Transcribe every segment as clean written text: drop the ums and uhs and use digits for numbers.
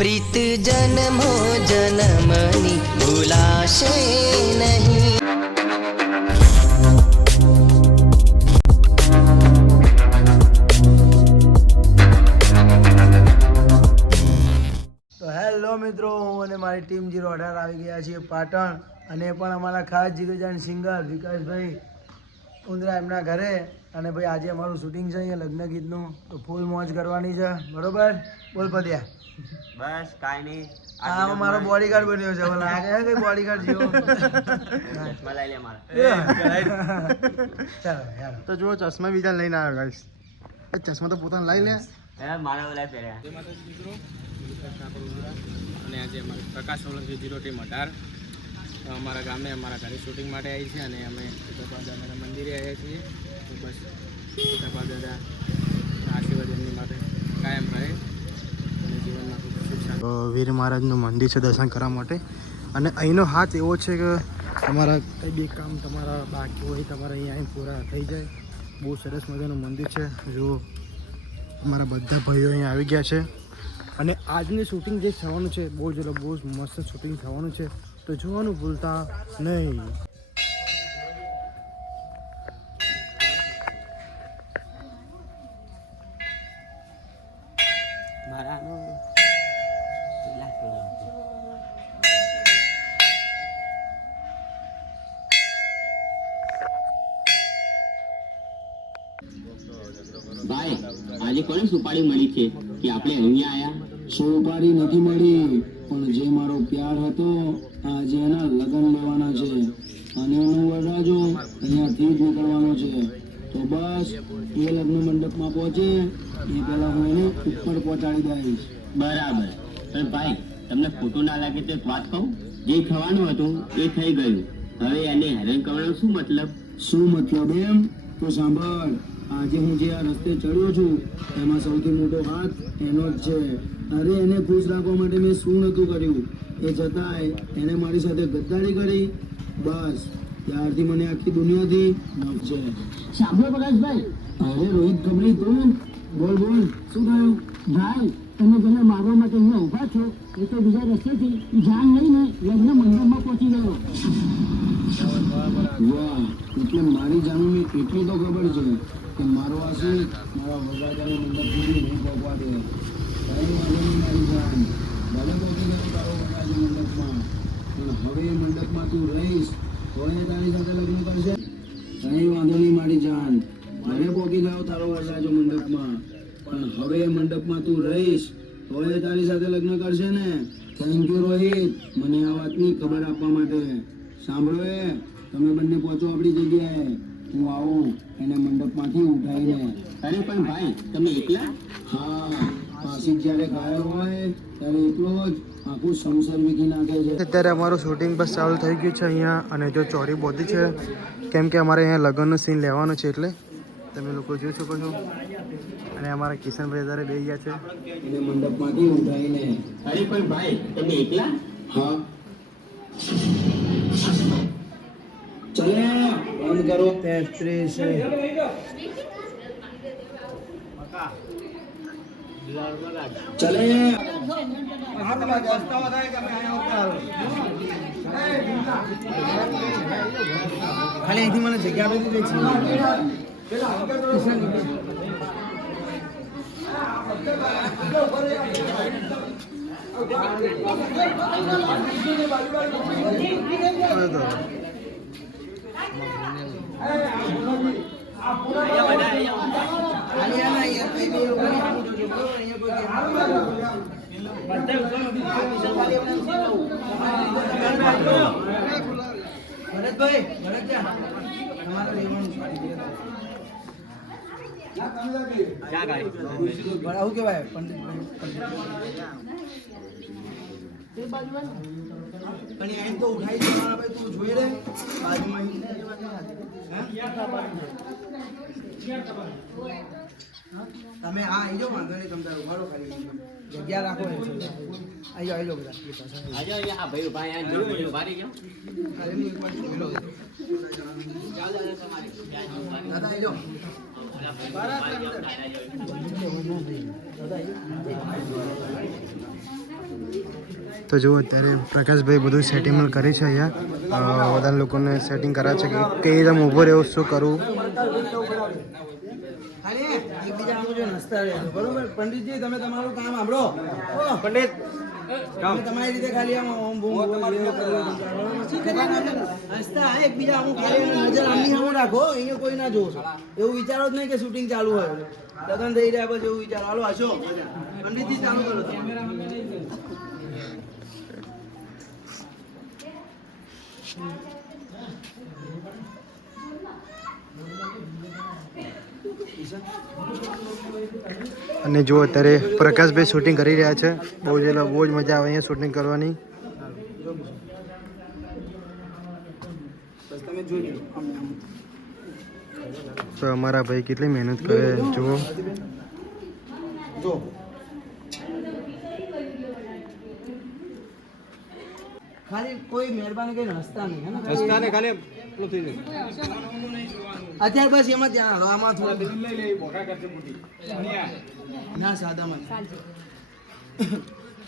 પ્રીત જન્મો જન્મની ભૂલાશે નહીં. તો હેલો મિત્રો, હું અને મારી ટીમ 018 આવી ગયા છીએ પાટણ, અને પણ અમારા ખાસ જીગરજાન સિંગર વિકાસભાઈ ઉંદરા એમના ઘરે. અને ભાઈ આજે અમારું શૂટિંગ છે અહીંયા લગ્ન ગીતનું, તો ફૂલ મોજ કરવાની છે. બરોબર? બોલ પદ્યા. બસ કાઈ નહીં. આ મારો બોડીગાર્ડ બન્યો છે. લાગે છે કઈ બોડીગાર્ડ જેવો. ચશ્મા લઈ લે મારા. ચાલો યાર. તો જો ચશ્મા બીજા લઈને આવ્યો ગાઈસ. એ ચશ્મા તો પોતાને લઈ લે. હે મારા ઓલા પહેર્યા. જય માતાજી મિત્રો, અને આજે અમારે પ્રકાશ સોલંકી 018 અમારા ગામે અમારા ઘરે શૂટિંગ માટે આવી છે, અને અમે સીતાપા દાદાના મંદિરે આવ્યા છીએ. તો બસ સીતાપા દાદા આશીર્વાદ એમની માટે કાયમ રહે અને જીવનમાં ખૂબ સુખ શાંતિ. વીર મહારાજનું મંદિર છે દર્શન કરવા માટે, અને અહીંનો હાથ એવો છે કે તમારા કંઈ બી કામ તમારા બાકી હોય તમારા અહીંયા આવીને પૂરા થઈ જાય. બહુ સરસ મજાનું મંદિર છે. જો અમારા બધા ભાઈઓ અહીંયા આવી ગયા છે, અને આજની શૂટિંગ જે થવાનું છે બહુ મસ્ત શૂટિંગ થવાનું છે, તો જોવાનું ભૂલતા નહીં. મારાનો ભાઈ, આજે કોને સુપારી મળી છે કે આપણે અહીંયા આયા? સુપારી નથી મળી, પણ જે મારો પ્યાર હતો આજે એના લગ્ન લેવાના છે, અને એનો વરરાજો અહીંયાથી જ નીકળવાનો છે. તો બસ એ લગ્ન મંડપમાં પહોંચે એ પહેલા હું એને ઉપર પહોંચાડી દઈશ. બરાબર. પણ ભાઈ, તમને ખોટું ના લાગે તો એક વાત કહું? જે થવાનું હતું એ થઈ ગયું. હવે એને હેરાન કરવાનો શું મતલબ? શું મતલબ એમ? તો સાંભળ, આજે હું જે આ રસ્તે ચડ્યો છું એમાં સૌથી મોટો હાથ એનો જ છે. અરે એને ખુશ રાખવા માટે મેં શું નહોતું કર્યું, એ છતાંય એને મારી સાથે ગદ્દારી કરી. બસ ત્યારથી મને આખી દુનિયાથી નફ છે. સાંભળો પ્રકાશભાઈ. અરે રોહિત ગમરી, તું બોલ બોલ, શું થયું? ભાઈ, તમે જેને મારવા માટે અહીંયા ઊભા છો એ તો બીજા રસ્તેથી જાન લઈને લગ્ન મંડપમાં પહોંચી ગયો. વાહ, એટલે મારી જાનની એટલી તો ખબર છે કે મારો આશિક મારા વગાડાની મંડપ સુધી નહીં પહોંચવા દે. કઈ વાંધો નહીં મારી જાન, ભલે પહોંચી ગયો તારો વગાડો મંડપમાં, પણ હવે એ મંડપમાં તું રહીશ તો એ તારી સાથે લગ્ન કરશે. કઈ વાંધો નહીં મારી જાન, ભલે પહોંચી ગયો તારો વગાડો મંડપમાં, પણ હવે એ મંડપમાં તું રહીશ તો એ તારી સાથે લગ્ન કરશે ને. થેન્ક યુ રોહિત, મને આ વાતની ખબર આપવા માટે. સાંભળો, એ તમે બંને પહોંચો આપણી જગ્યાએ, હું આવું એને મંડપમાંથી ઉઠાવીને. અરે પણ ભાઈ, તમે એકલા? હા, આશિક જ્યારે ઘાયલ હોય ત્યારે એકલો જ આખું સંસાર વીખી નાખે છે. અત્યારે અમારું શૂટિંગ બસ ચાલુ થઈ ગયું છે અહીંયા, અને જો ચોરી બોધી છે કેમ કે અમારે અહીંયા લગ્નનું સીન લેવાનું છે, એટલે તમે લોકો જોઈ શકો છો. અને અમારા કિશનભાઈ અત્યારે બેસી ગયા છે એને મંડપમાંથી ઉઠાવીને. અરે પણ ભાઈ, તમે એકલા? હા, ચલે બંધ કરો. 33 ચલે. ખાલી અહીંથી મને જગ્યા આપી દીધી ભરતભાઈ, ભરત તમારે રહેવાનું ક્યાં ગાડી? આવું કેવાય પણ એમ તો ઉઠાઈ દે મારા ભાઈ, તું જોઈ રે બાજુમાં. તમે આ આવી જાઓ, વાંધો નહીં, તમે તારું ઉભારો ખાલી જગ્યા રાખો. આવી જાઓ બધા. આજે આ ભાઈ ભાઈ આ જોઈ ઉભારી ગયો. દાદા આવી જાઓ. તો જુઓ અત્યારે પ્રકાશભાઈ બધું સેટિંગ કરી છે અહીંયા બધા લોકોને સેટિંગ કરાવે છે કે કઈ રીતે ઊભો રહેવું શું કરવું. ખાલી એકબીજા આમ જો નસતા રહેજો બરોબર. પંડિતજી તમે તમારું કામ સાંભળો. પંડિત તમે તમારી રીતે ખાલી આમ ઓમ બૂમ હસતા એકબીજા આમ ખાલી નજર આમની સામે રાખો. અહીંયા કોઈ ના જોશો એવું વિચારો જ નહીં કે શૂટિંગ ચાલુ હોય લગન થઈ રહ્યા પછી એવું વિચારો. હાલો હશો પંડિતજી ચાલુ કરો. અને જો અત્યારે પ્રકાશભાઈ શૂટિંગ કરી રહ્યા છે. બહુ જ મજા આવે અહીંયા શૂટિંગ કરવાની. બસ તમે જોઈ લો. તો અમારા ભાઈ કેટલી મહેનત કરે જુઓ. જો ખાલી કોઈ મહેરબાની કરીને હસતા નહીં હે ને? રસ્તાને ખાલી પેલું થઈ જશે. અત્યારે બસ એમાં ધ્યાન હાલો. આમાં થોડું ના સાદામાં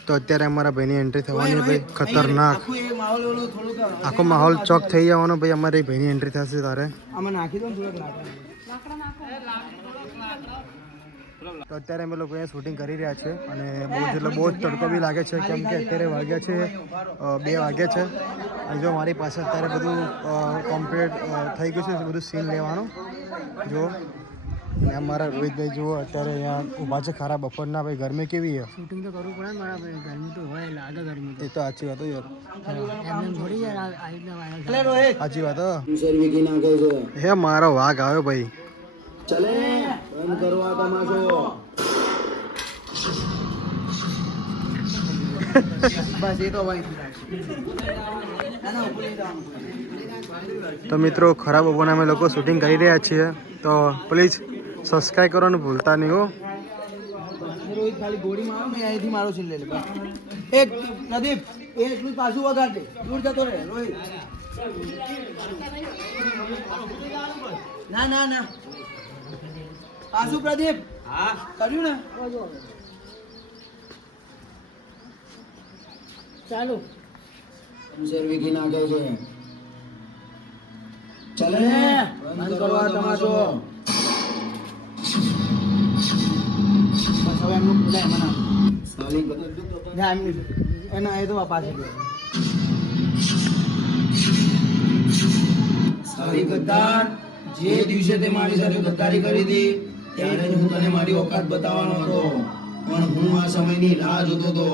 તો અત્યારે અમારા ભાઈની એન્ટ્રી થવાની ભાઈ ખતરનાક. આખું એ માહોલ ઓલું થોડુંક આખો માહોલ ચોક થઈ જવાનો ભાઈ. અમારી ભાઈની એન્ટ્રી થશે તારે. આમાં નાખી દો ને થોડુંક લાકડા. તો અત્યારે અમે લોકો અહીંયા શૂટિંગ કરી રહ્યા છે અને બહુ જ તડકો બી લાગે છે કેમ કે અત્યારે વાગ્યા છે 2 વાગ્યા છે. અને જો મારી પાસે અત્યારે બધું કમ્પ્લીટ થઈ ગયું છે બધું સીન લેવાનું. જો અને અમારા રોહિતભાઈ જુઓ અત્યારે અહીંયા ઊભા છે ખારા બપોરના. ભાઈ ગરમી કેવી છે? શૂટિંગ તો કરવું પડે મારા ભાઈ. ગરમી તો હોય લાગે ગરમી એ તો સાચી વાત યાર. એમને થોડી યાર આ રીતના વાયરલ સાચી વાત વિકી નાખે છે. હે મારો વાઘ આવ્યો ભાઈ. ચલે બંધ કરવા તમાશો. બસ એ તો ભાઈ તો મિત્રો ખરાબ બપોરના અમે લોકો શૂટિંગ કરી રહ્યા છીએ. તો પ્લીઝ સબસ્ક્રાઈબ કરવાનું ભૂલતા નહીં હો. રોહિત ખાલી ગોળી મારો ને અહીંથી મારો છીન લે લે બસ. એક પ્રદીપ એ એટલું પાછું વગાડજે. દૂર જતો રહે રોહિત. ના ના ના પાછું પ્રદીપ. હા કર્યું ને ચાલુ. શેર વિકી નાખે છે. ચલે બંધ કરવા તમાશો. બસ હવે એમનું લે મને સાલી ના એમની એના એ તો પાછી ગયો. સાલી ગદ્દાર, જે દિવસે તે મારી સાથે ગદ્દારી કરી હતી ત્યારે જ હું તને મારી ઓકાત બતાવવાનો હતો. પણ હું આ સમયની રાહ જોતો હતો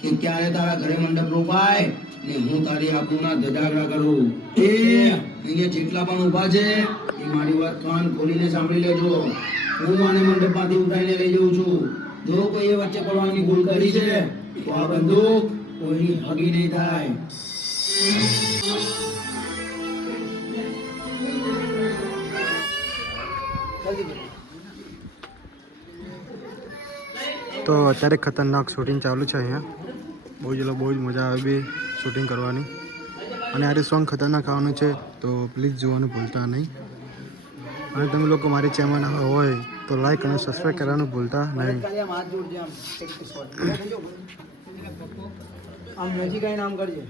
કે ક્યારે તારા ઘરે મંડપ રોપાય ને હું તારી આબરૂના ધજાગરા કરું. એ અહીંયા જેટલા પણ ઊભા છે એ મારી વાત કાન ખોલીને સાંભળી લેજો. હું આને મંડપમાંથી ઉઠાઈને લઈ જઉં છું. જો કોઈ વચ્ચે પડવાની ભૂલ કરી છે તો આ બંદૂક કોઈની હગી નહીં થાય. તો અત્યારે ખતરનાક શૂટિંગ ચાલુ છે અહીંયા. બહુ જ મજા આવે બી શૂટિંગ કરવાની. અને આ સોંગ ખતરનાક આવવાનું છે તો પ્લીઝ જોવાનું ભૂલતા નહીં. અને તમે લોકો મારી ચેનલ હોય તો લાઈક અને સબસ્ક્રાઈબ કરવાનું ભૂલતા નહીં. ખાલી આમ હાથ જોડજે આમ એક શોટ આમ નજીક આવીને આમ કરજે.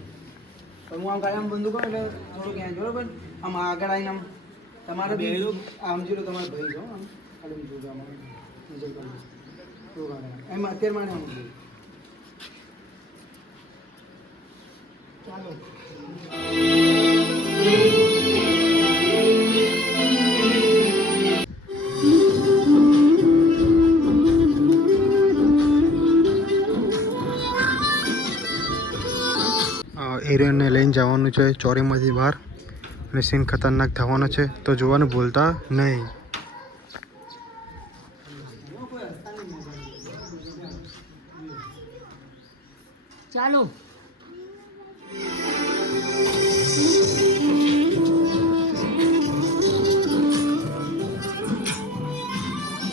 પણ હું આમ ખાલી આમ બંદૂક કરું એટલે થોડુંક ક્યાં બરોબર આમ આગળ આવીને આમ તમારે બી આમ જીરો તમારે ભાઈ છો આમ ખાલી જોજો આમ નજર કરજો. એમ અત્યારે મારે આમ ચાલો. એરિયનને લઈને જવાનું છે ચોરીમાંથી બહાર અને સીન ખતરનાક થવાનો છે તો જોવાનું ભૂલતા નહીં. ચાલો.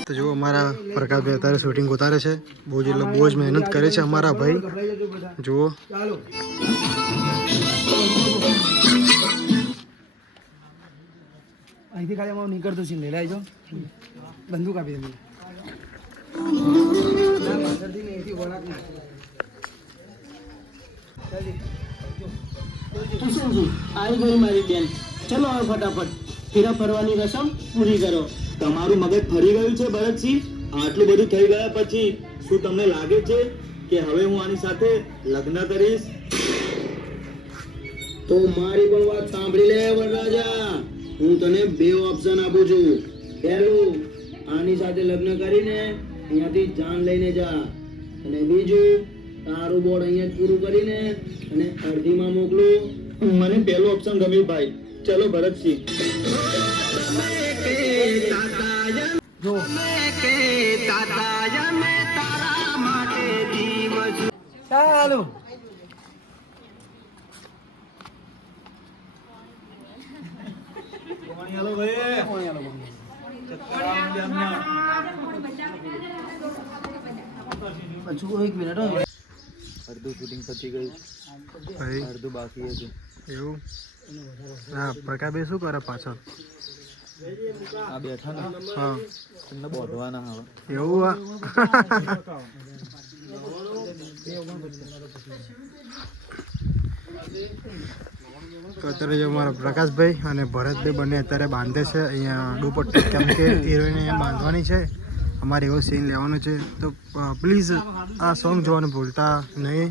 તો જો અમારા પ્રકાશભાઈ અત્યારે શૂટિંગ ઉતારે છે. બહુ જ મહેનત કરે છે અમારા ભાઈ. જુઓ ચાલો. અહીંથી ખાલી અમારું નીકળતું છે લઈ લાવજો. બંદૂક આપી દે. પાછળથી અહીંથી વળાક ના કિશનજી આવી ગઈ મારી બેન. ચલો હવે ફટાફટ ફેરા ફરવાની રસમ પૂરી કરો. તમારું મગજ ફરી ગયું છે ભરતસિંહ? આટલું બધું થઈ ગયા પછી શું તમને લાગે છે કે હવે હું આની સાથે લગ્ન કરીશ? તો મારી પણ વાત સાંભળી લે વરરાજા. હું તને 2 ઓપ્શન આપું છું. પહેલું, આની સાથે લગ્ન કરીને અહીંયાથી જાન લઈને જા. અને બીજું, તારું બોર્ડ અહીંયા જ પૂરું કરીને અને અડધીમાં મોકલું. મને પહેલું ઓપ્શન ગમ્યું ભાઈ. ચલો ભરતસિંહ. જો ચાલો પાછું 1 મિનિટ હો. અડધું શૂટિંગ પતી ગયું, ભાઈ અડધું બાકી હતું. એવું હા પ્રકાશભાઈ શું કરે પાછળ? આ બેઠા ને હા તમને બોધવાના હવે. એવું આ તો અત્યારે જો મારા પ્રકાશભાઈ અને ભરતભાઈ બંને અત્યારે બાંધે છે અહીંયા દુપટ્ટો, કેમ કે હિરોઈને અહીંયા બાંધવાની છે. અમારે એવો સીન લેવાનો છે, તો પ્લીઝ આ સોંગ જોવાનું ભૂલતા નહીં.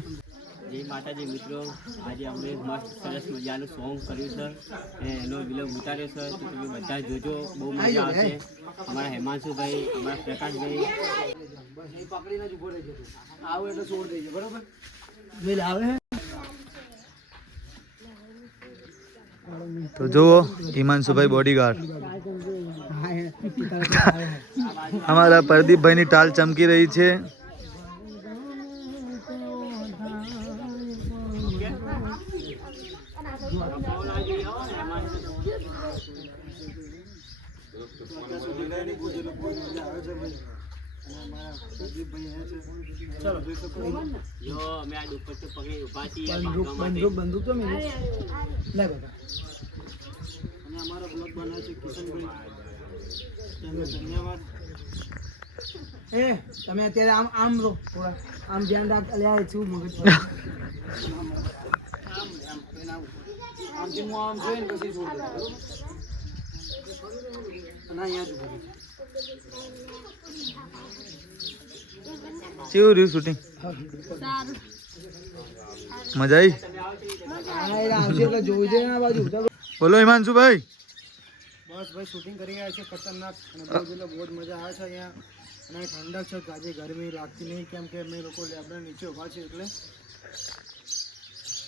જય માતાજી મિત્રો, આજે અમે મસ્ત સરસ મજાનું સોંગ કર્યું છે અને એનો વિલોગ ઉતાર્યો છે, તો તમે બધા જોજો, બહુ મજા આવશે. અમારા હેમાંશુભાઈ, અમારા પ્રકાશભાઈ. બસ એ પકડીને જ ઉભો રહેજો. આવો એટલે છોડ દેજો, બરોબર? વેલ આવે તો જુઓ હિમાંશુભાઈ બોડીગાર્ડ. અમારા પ્રદીપભાઈની ટાલ ચમકી રહી છે. જો અમે આ દુપટ્ટો પકડી ઊભા છીએ બંદૂક બાંધવા માટે. બંદૂક તો મેં લે બાબા. અને અમારો બ્લોગ બનાવે છે કિશનભાઈ, તેમને ધન્યવાદ. તમે અત્યારે આમ આમ રહો, થોડા આમ ધ્યાન રાખ. અલ્યા છું મગજ પર. આમ આમ આમથી હું આમ જોઈને પછી છોડ દઉં, બરોબર? અને અહીંયા જ ઉભો રહે. કેવું રહ્યું શૂટિંગ? મજા આવી? આવશે એટલે જોઈ જાય આ બાજુ. ચાલો બોલો હિમાંશુભાઈ. બસ ભાઈ શૂટિંગ કરી રહ્યા છે ખતરનાક, અને બહુ જ એટલે બહુ જ મજા આવે છે અહીંયા. અને અહીં ઠંડક છે, આજે ગરમી લાગતી નહીં, કેમ કે અમે લોકો લેબના નીચે ઊભા છે એટલે.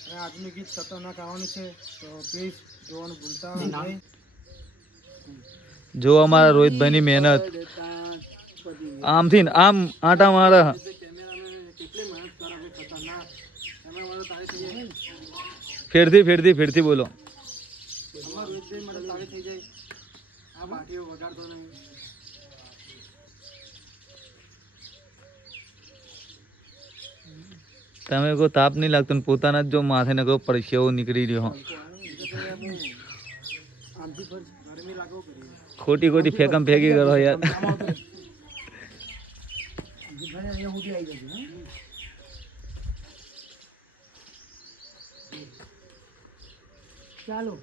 અને આજનું ગીત ખતરનાક આવવાનું છે, તો પ્લીઝ જોવાનું ભૂલતા નહીં. જો અમારા રોહિતભાઈની મહેનત આમથી ને આમ આટા મારા. કેમેરામેન કેટલી મહેનત કરે છે, ખતરનાક. એમાં મારો તાળી થઈ જાય, ફેરથી બોલો. અમારા રોહિતભાઈ માટે તાળી થઈ જાય. આ બાટીઓ વગાડતો નહીં. તમે કોઈ તાપ નહીં લાગતો ને પોતાના જ જો માથે ને કોઈ પરસેવો નીકળી રહ્યો. આમથી પર ગરમી લાગો કરી. ખોટી ફેકમ ફેંકી કરો યાર. અહીંયા સુધી આવી જજો. ચાલો.